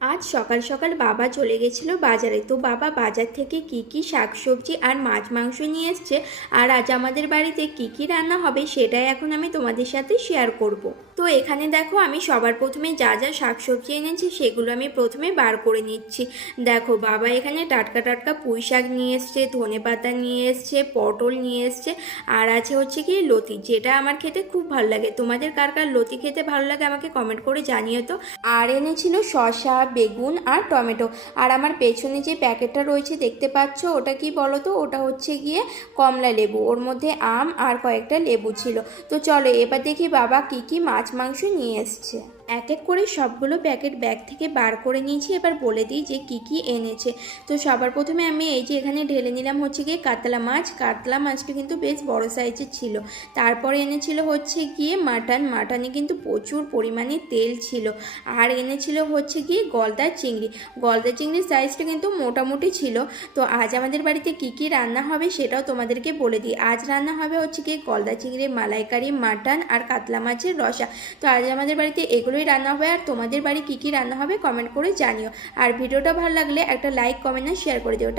আজ সকাল সকাল বাবা চলে গেছিলো বাজারে। তো বাবা বাজার থেকে কি কি শাকসবজি আর মাছ মাংস নিয়ে এসছে, আর আজ আমাদের বাড়িতে কি কি রান্না হবে সেটাই এখন আমি তোমাদের সাথে শেয়ার করব। তো এখানে দেখো, আমি সবার প্রথমে যা যা শাকসবজি এনেছি সেগুলো আমি প্রথমে বার করে নিচ্ছি। দেখো, বাবা এখানে টাটকা টাটকা পুঁই শাক নিয়ে এসছে, ধনেপাতা নিয়ে এসছে, পটল নিয়ে এসছে, আর আছে হচ্ছে কি লতি, যেটা আমার খেতে খুব ভালো লাগে। তোমাদের কার কার লতি খেতে ভালো লাগে আমাকে কমেন্ট করে জানিও তো। আর এনেছিল শসা, বেগুন আর টমেটো। আর আমার পেছনে যে প্যাকেটটা রয়েছে দেখতে পাচ্ছ, ওটা কি বলো তো? ওটা হচ্ছে গিয়ে কমলা লেবু, ওর মধ্যে আম আর কয়েকটা লেবু ছিল। তো চলো এবার দেখি বাবা কি কি মাছ মাংস নিয়ে এসছে। এক এক করে সবগুলো প্যাকেট ব্যাগ থেকে বার করে নিয়েছি। এবার বলে দিই যে কি কি এনেছে। তো সবার প্রথমে আমি এই যে এখানে ঢেলে নিলাম হচ্ছে গিয়ে কাতলা মাছ। কাতলা মাছটা কিন্তু বেশ বড় সাইজের ছিল। তারপরে এনেছিল হচ্ছে গিয়ে মাটনে কিন্তু প্রচুর পরিমাণে তেল ছিল। আর এনেছিল হচ্ছে গিয়ে গলদা চিংড়ি। গলদা চিংড়ির সাইজটা কিন্তু মোটামুটি ছিল। তো আজ আমাদের বাড়িতে কি কি রান্না হবে সেটাও তোমাদেরকে বলে দিই। আজ রান্না হবে হচ্ছে গিয়ে গলদা চিংড়ির মালাইকারি, মাটন আর কাতলা মাছের রসা। তো আজ আমাদের বাড়িতে এগুলোই রান্না হবে। আর তোমাদের বাড়ি কি কি রান্না হবে কমেন্ট করে জানিও। আর ভিডিওটা ভালো লাগলে একটা লাইক, কমেন্ট আর শেয়ার করে দিও।